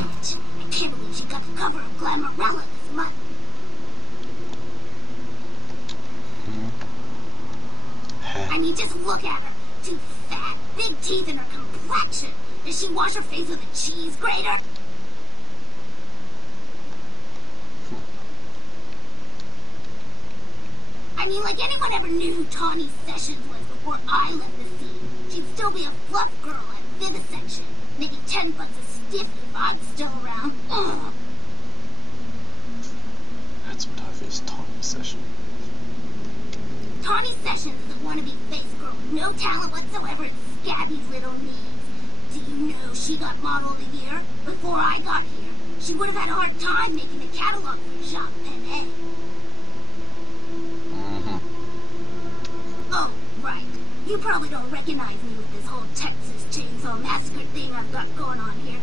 bitch. I can't believe she got the cover of Glamourella this month. I mean, just look at her. Too fat, big teeth, and her complexion. Does she wash her face with a cheese grater? I mean, like anyone ever knew who Tawny Sessions was before I left the scene. She'd still be a fluff girl at Vivisection, making $10 a stiff if I'm still around. Ugh. That's what I is Tawny Session. Tawny Sessions is a wannabe face girl with no talent whatsoever and scabby little knees. Do you know she got Model of the Year? Before I got here, she would have had a hard time making the catalog for Jacques Penet. Oh, right. You probably don't recognize me with this whole Texas Chainsaw Massacre thing I've got going on here.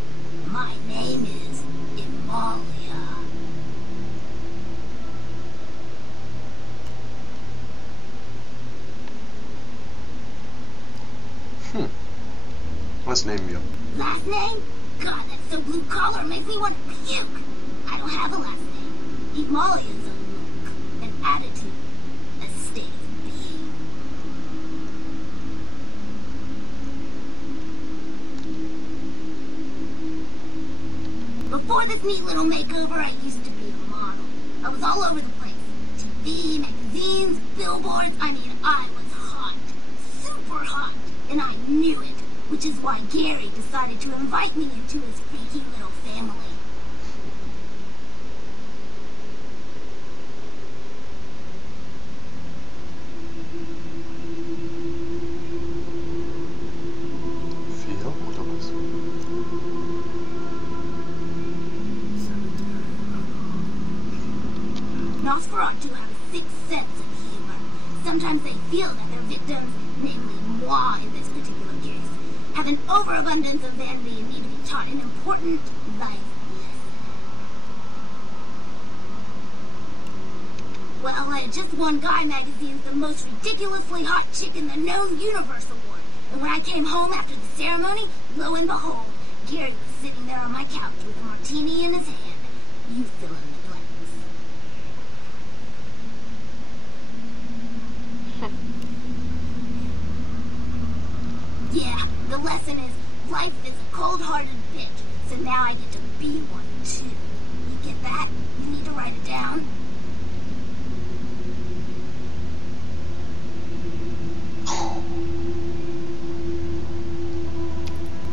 My name is Imalia. Was nehmen wir? Last name? God, that's so blue collar, makes me want to puke. I don't have a last name. Imalia's a look, an attitude, a state of being. Before this neat little makeover, I used to be a model. I was all over the place. TV, magazines, billboards. I mean, I was hot. Super hot. And I knew it. Which is why Gary decided to invite me into his freaky little family. Nosferatu have a sixth sense of humor. Sometimes they feel that their victims, namely moi in this particular case, have an overabundance of vanity and need to be taught an important life lesson. Well, I had just won Guy Magazine's The Most Ridiculously Hot Chick in the Known Universe Award, and when I came home after the ceremony, lo and behold, Gary was sitting there on my couch with a martini in his hand. You fill in the blanks. Yeah, the lesson is, life is a cold-hearted bitch, so now I get to be one, too. You get that? You need to write it down.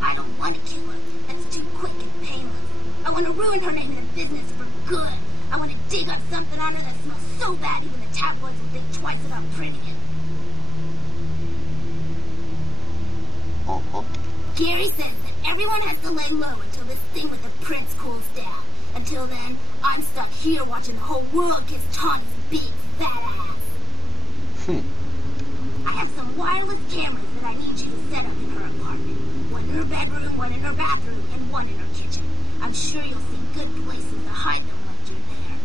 I don't want to kill her. That's too quick and painless. I want to ruin her name in the business for good. I want to dig up something on her that smells so bad even the tabloids will think twice about printing it. Gary says that everyone has to lay low until this thing with the prince cools down. Until then, I'm stuck here watching the whole world kiss Tawny's big fat ass. I have some wireless cameras that I need you to set up in her apartment. One in her bedroom, one in her bathroom, and one in her kitchen. I'm sure you'll see good places to hide them once you're there.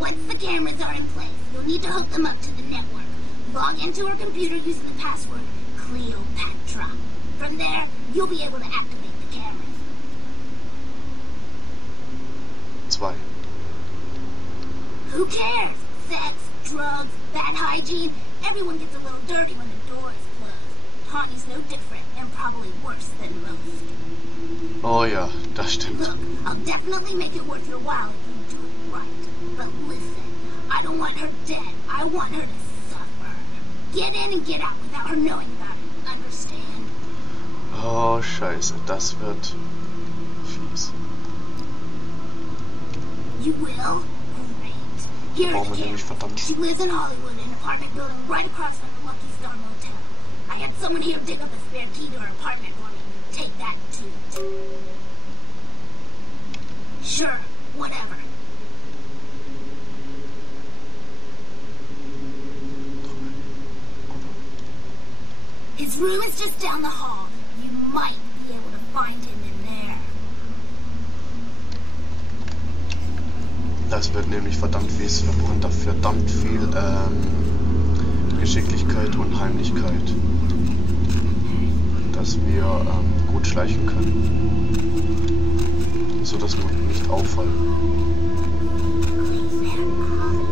Once the cameras are in place, you'll need to hook them up to the network. Log into her computer using the password Cleopatra. From there, you'll be able to activate the cameras. 2. Who cares? Sex, drugs, bad hygiene. Everyone gets a little dirty when the door is closed. Tawny's no different, and probably worse than most. Oh ja, das stimmt. Look, I'll definitely make it worth your while if you do it right. But listen, I don't want her dead. I want her to suffer. Get in and get out without her knowing about it. Understand? Oh, scheiße, das wird fies. You will? Great. Here are the cameras. She lives in Hollywood in an apartment building right across from the Lucky Star Motel. I had someone here dig up a spare key to her apartment for me. Take that, too. Sure, whatever. His room is just down the hall. You might be able to find him in there. Das wird nämlich verdammt fies. Wir brauchen dafür verdammt viel Geschicklichkeit und Heimlichkeit. Das dass wir gut schleichen können. So dass wir nicht auffallen.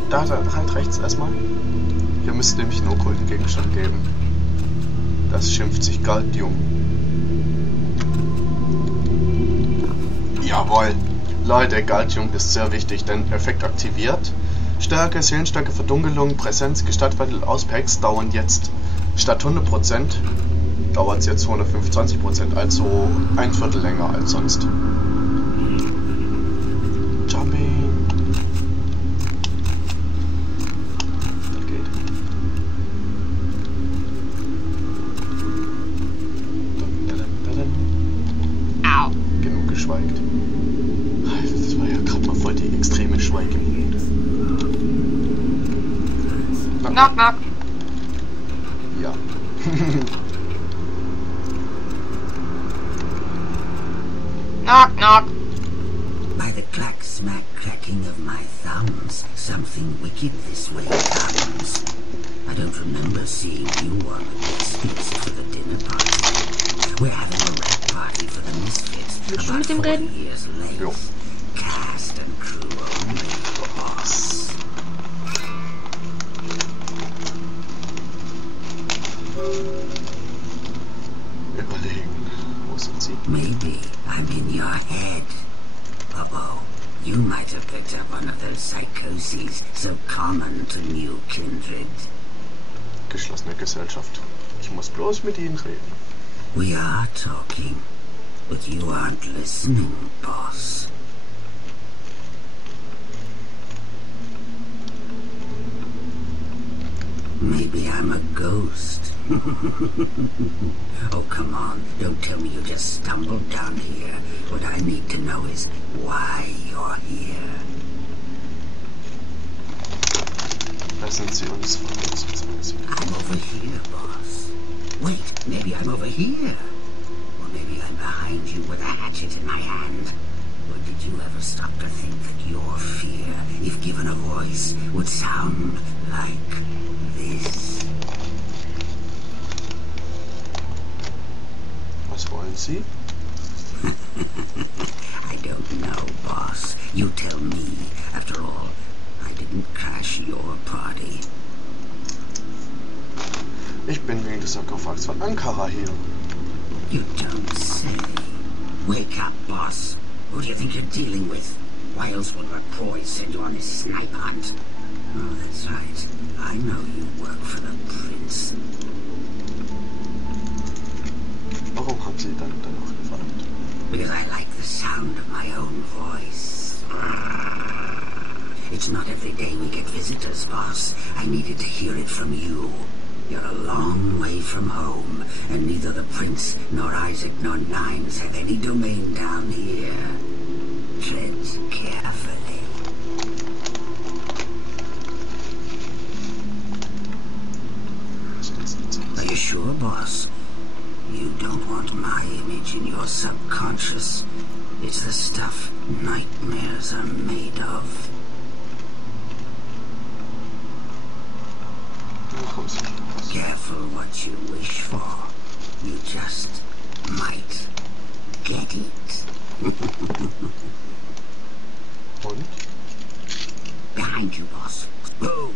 Da halt rechts erstmal. Hier müsste nämlich einen okkulten Gegenstand geben. Das schimpft sich Galdium. Jawohl. Leute, Galdium ist sehr wichtig, denn Effekt aktiviert. Stärke, Seelenstärke, Verdunkelung, Präsenz, Gestaltwandel, Auspex dauern jetzt statt 100% dauert es jetzt 125%, also ein Viertel länger als sonst. Jumping. Das geht. Au. Genug geschweigt. Das war ja gerade mal voll die extreme Schweigeminute. Knock, knock. Ja. Knock, knock. By the clack-smack cracking of my thumbs, something wicked this way comes. I don't remember seeing you on the guest list for the dinner party. We're having a rap party for the misfits, about 4 years late. Jo. Cast and crew only, boss. Überlegen. Wo sind sie? Maybe I'm in your head. Uh-oh. You might have picked up one of those psychoses so common to new kindred. Geschlossene Gesellschaft. Ich muss bloß mit ihnen reden. We are talking, but you aren't listening, boss. Maybe I'm a ghost. Oh, come on. Don't tell me you just stumbled down here. What I need to know is why you're here. Da sind sie uns von uns. I'm over here, boss. Wait, maybe I'm over here. Or maybe I'm behind you with a hatchet in my hand. Or did you ever stop to think that your fear, if given a voice, would sound like this? Was wollen Sie? I don't know, boss. You tell me. After all, I didn't crash your party. Ich bin wegen des Sarkophags von Ankara hier. You don't say. Wake up, boss. Who do you think you're dealing with? Why else would McCoy send you on this snipe hunt? Oh, that's right. I know you work for the prince. Warum haben Sie dann danach gefragt? Because I like the sound of my own voice. It's not every day we get visitors, boss. I needed to hear it from you. You're a long way from home, and neither the prince nor Isaac nor Nimes have any domain down here. Tread carefully. Are you sure, boss? You don't want my image in your subconscious. It's the stuff nightmares are made of. Careful what you wish for. You just might get it. Und? Behind you, boss. Whoa!